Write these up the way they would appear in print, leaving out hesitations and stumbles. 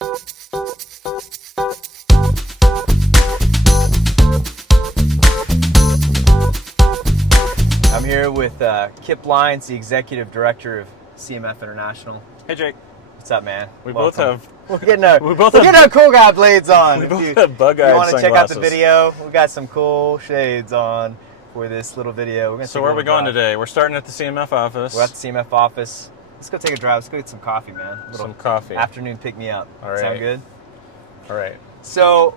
I'm here with Kip Lyons, the Executive Director of CMF International. Hey, Jake. What's up, man? We Welcome. both have. We're getting our, we both we're have- getting our cool guy blades on. We If both you, have bug-eyed you want to check out the sunglasses. video, we got some cool shades on for this little video. We're gonna So take a where are we little going drive. today? We're starting at the CMF office. We're at the CMF office. Let's go take a drive. Let's go get some coffee, man. A little Some coffee. afternoon pick me up. All right. Sound good? All right. So,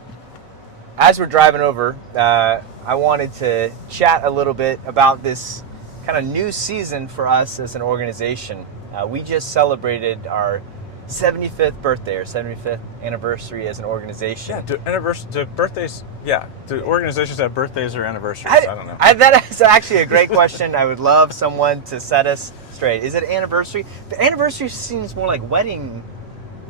as we're driving over, I wanted to chat a little bit about this kind of new season for us as an organization. We just celebrated our 75th birthday, or 75th anniversary as an organization. Yeah. Do birthdays? Yeah. Do organizations have birthdays or anniversaries? I don't know. That is actually a great question. I would love someone to set us straight. Is it anniversary? The anniversary seems more like wedding.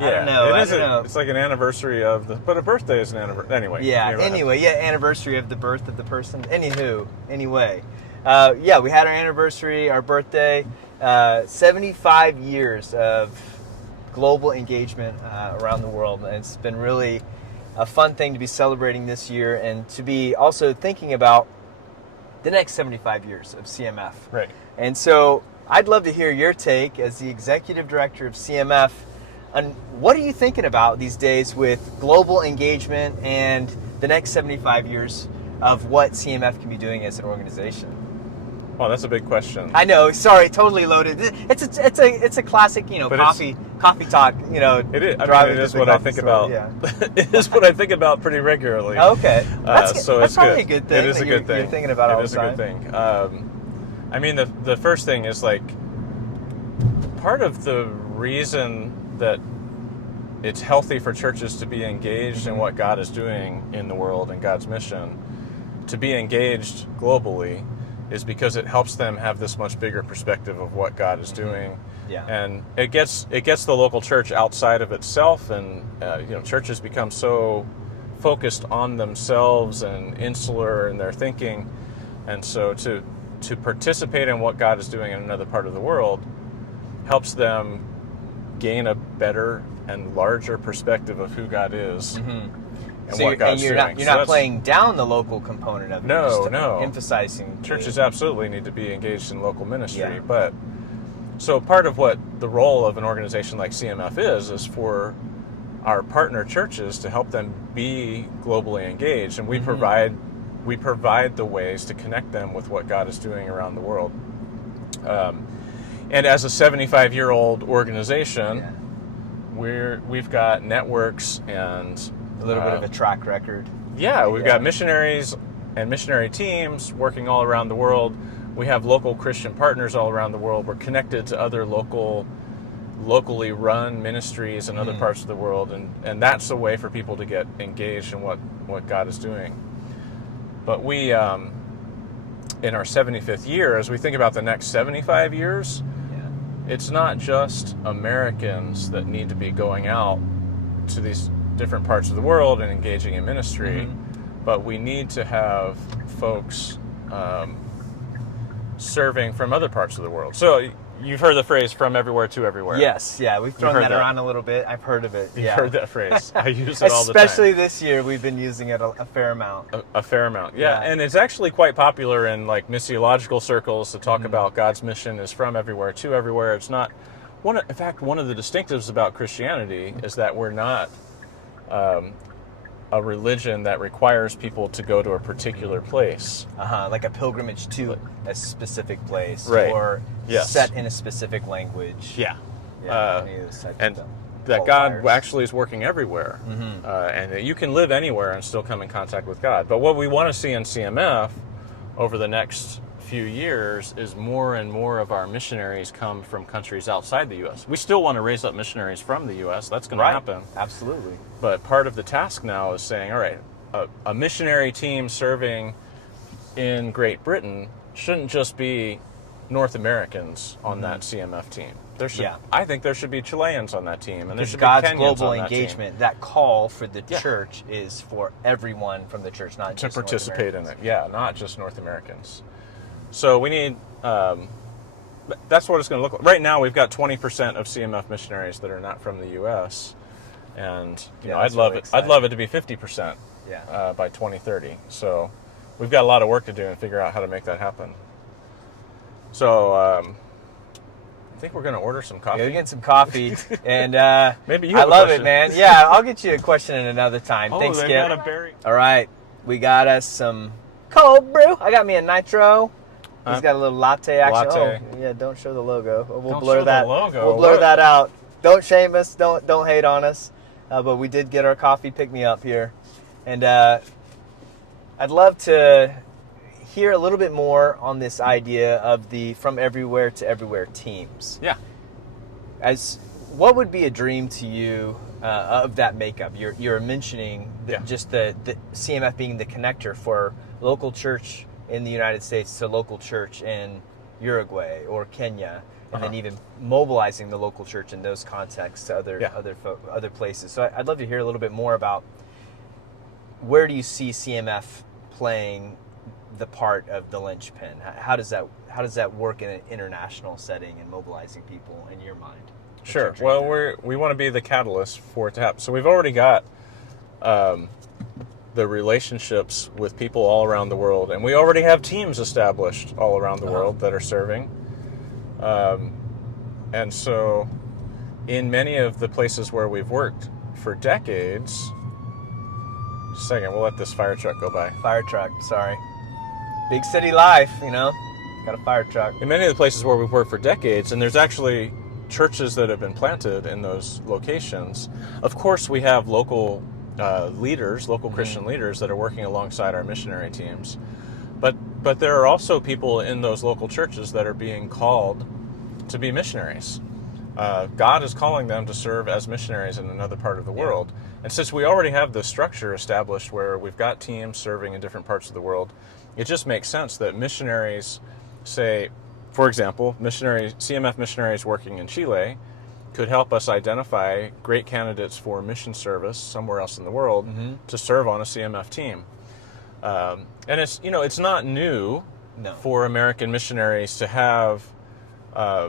Yeah, I don't know. It is I don't know. It's like an anniversary of the. But a birthday is an anniversary. Anyway. Yeah, you go ahead. anyway, anniversary of the birth of the person. Anyway. Yeah, we had our anniversary, our birthday, 75 years of global engagement around the world. And it's been really a fun thing to be celebrating this year and to be also thinking about the next 75 years of CMF. Right. And so I'd love to hear your take as the Executive Director of CMF on what are you thinking about these days with global engagement and the next 75 years of what CMF can be doing as an organization? Oh, that's a big question. I know, sorry, totally loaded. It's a classic, But coffee talk, It is. driving It to is the what I coffee think store, about. yeah. It is what I think about pretty regularly. Okay. So that's it's probably good. a good thing. It is that a good thing. You're thinking about all the time. It is a good thing. I mean, the first thing is like part of the reason that it's healthy for churches to be engaged in what God is doing in the world and God's mission, to be engaged globally, is because it helps them have this much bigger perspective of what God is doing. Yeah. And it gets the local church outside of itself, and churches become so focused on themselves and insular in their thinking, and so to participate in what God is doing in another part of the world helps them gain a better and larger perspective of who God is and So what God's you're doing. not playing down the local component of it. No, you're just no. emphasizing Churches absolutely need to be engaged in local ministry, Yeah. but so part of what the role of an organization like CMF is for our partner churches to help them be globally engaged, and we provide the ways to connect them with what God is doing around the world. And as a 75-year-old organization, we've got networks and a little bit of a track record. yeah, we've got missionaries and missionary teams working all around the world. We have local Christian partners all around the world. We're connected to other locally run ministries in other parts of the world, and that's a way for people to get engaged in what God is doing. But we, in our 75th year, as we think about the next 75 years, it's not just Americans that need to be going out to these different parts of the world and engaging in ministry, but we need to have folks serving from other parts of the world. So you've heard the phrase "from everywhere to everywhere." Yes, yeah, we've thrown heard that that. around a little bit. I've heard of it. You've Yeah. heard that phrase. I use it all the time. Especially this year, we've been using it a fair amount. A fair amount, yeah. Yeah. And it's actually quite popular in like missiological circles to talk about God's mission is from everywhere to everywhere. It's not in fact, one of the distinctives about Christianity is that we're not a religion that requires people to go to a particular place. Like a pilgrimage to a specific place, Right. or Yes. set in a specific language. Yeah. Any of those types And of that God qualifiers. actually is working everywhere, and that you can live anywhere and still come in contact with God. But what we want to see in CMF over the next few years is more and more of our missionaries come from countries outside the U.S. We still want to raise up missionaries from the U.S. That's going to happen. Absolutely. But part of the task now is saying, all right, a missionary team serving in Great Britain shouldn't just be North Americans on that CMF team. I think there should be Chileans on that team, and there should God's be Kenyans global on that team. engagement, that call for the church is for everyone from the church, not To just North participate in Americans. it. Yeah, not just North Americans. So we need, that's what it's going to look like. Right now we've got 20% of CMF missionaries that are not from the U.S., And Yeah, I'd that's love really it. I'd exciting. love it to be 50% Yeah. by 2030. So we've got a lot of work to do and figure out how to make that happen. So I think we're going to order some coffee. Yeah, we're getting some coffee, and Maybe you I have a love question. it, man. Yeah, I'll get you a question in another time. Oh, Thanks, they've Skip. got a berry. All right, we got us some cold brew. I got me a nitro. He's got a little latte action. Latte. Oh, yeah, don't show the logo. We'll Don't blur show the that. logo. We'll blur What? that out. Don't shame us. Don't hate on us. But we did get our coffee pick me up here, and I'd love to hear a little bit more on this idea of the from everywhere to everywhere teams. Yeah. As what would be a dream to you of that makeup? You're mentioning just the CMF being the connector for local church in the United States to local church in Uruguay or Kenya, and then even mobilizing the local church in those contexts to other places. So I'd love to hear a little bit more about where do you see CMF playing the part of the linchpin? How does that work in an international setting and mobilizing people in your mind? Sure. Well, we want to be the catalyst for it to happen. So we've already got the relationships with people all around the world, and we already have teams established all around the world that are serving. And so in many of the places where we've worked for decades, just a second, we'll let this fire truck go by. Fire truck, sorry. Big city life, got a fire truck. In many of the places where we've worked for decades, and there's actually churches that have been planted in those locations. Of course, we have local leaders, local Christian leaders that are working alongside our missionary teams. But there are also people in those local churches that are being called to be missionaries. God is calling them to serve as missionaries in another part of the world. And since we already have the structure established where we've got teams serving in different parts of the world, it just makes sense that missionaries, say, for example, CMF missionaries working in Chile could help us identify great candidates for mission service somewhere else in the world to serve on a CMF team. And it's not new for American missionaries to have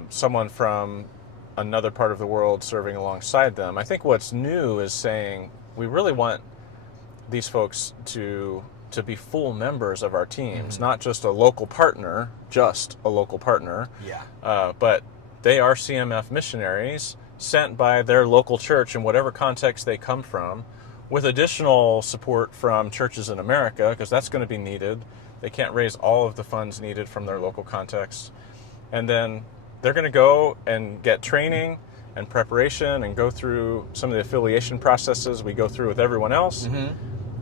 someone from another part of the world serving alongside them. I think what's new is saying we really want these folks to be full members of our teams, not just a local partner, but they are CMF missionaries sent by their local church in whatever context they come from, with additional support from churches in America, because that's going to be needed. They can't raise all of the funds needed from their local context. And then they're going to go and get training and preparation and go through some of the affiliation processes we go through with everyone else.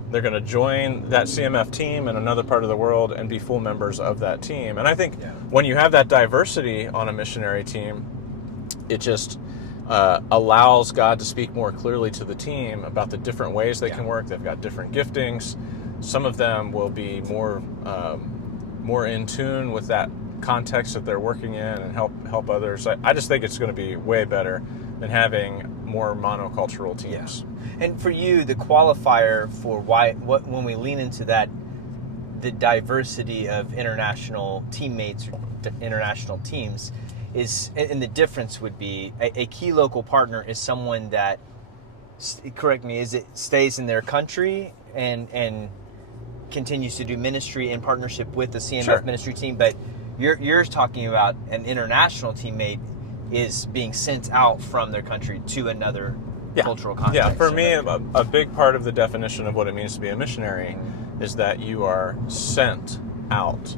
They're going to join that CMF team in another part of the world and be full members of that team. And I think when you have that diversity on a missionary team, it just allows God to speak more clearly to the team about the different ways they can work. They've got different giftings. Some of them will be more in tune with that context that they're working in and help others. I just think it's going to be way better than having more monocultural teams. And for you, the qualifier for when we lean into that, the diversity of international teammates, international teams, and the difference would be a key local partner is someone that, correct me, stays in their country and continues to do ministry in partnership with the CMF ministry team, but you're talking about an international teammate is being sent out from their country to another cultural context. Yeah, for me, a big part of the definition of what it means to be a missionary is that you are sent out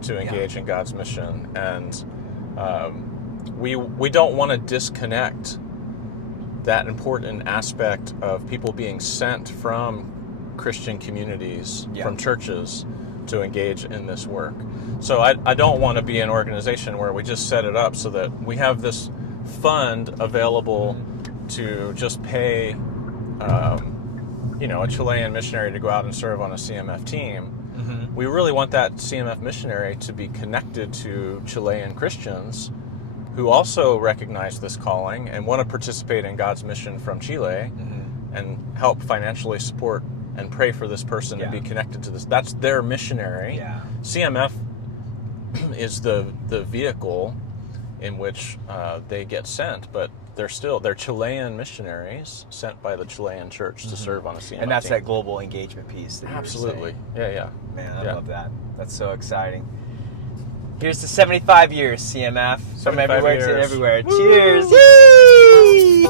to engage in God's mission. And we don't want to disconnect that important aspect of people being sent from Christian communities, from churches, to engage in this work. So I don't want to be an organization where we just set it up so that we have this fund available to just pay a Chilean missionary to go out and serve on a CMF team. We really want that CMF missionary to be connected to Chilean Christians who also recognize this calling and want to participate in God's mission from Chile and help financially support and pray for this person to be connected to this. That's their missionary. CMF is the vehicle in which they get sent, but they're Chilean missionaries sent by the Chilean church to serve on a CMF And that's team. that global engagement piece. That you were Absolutely. saying. Yeah. Man, I Yeah. love that. That's so exciting. Here's to 75 years, CMF. From 75 everywhere to years. everywhere. Woo! Cheers. Yay!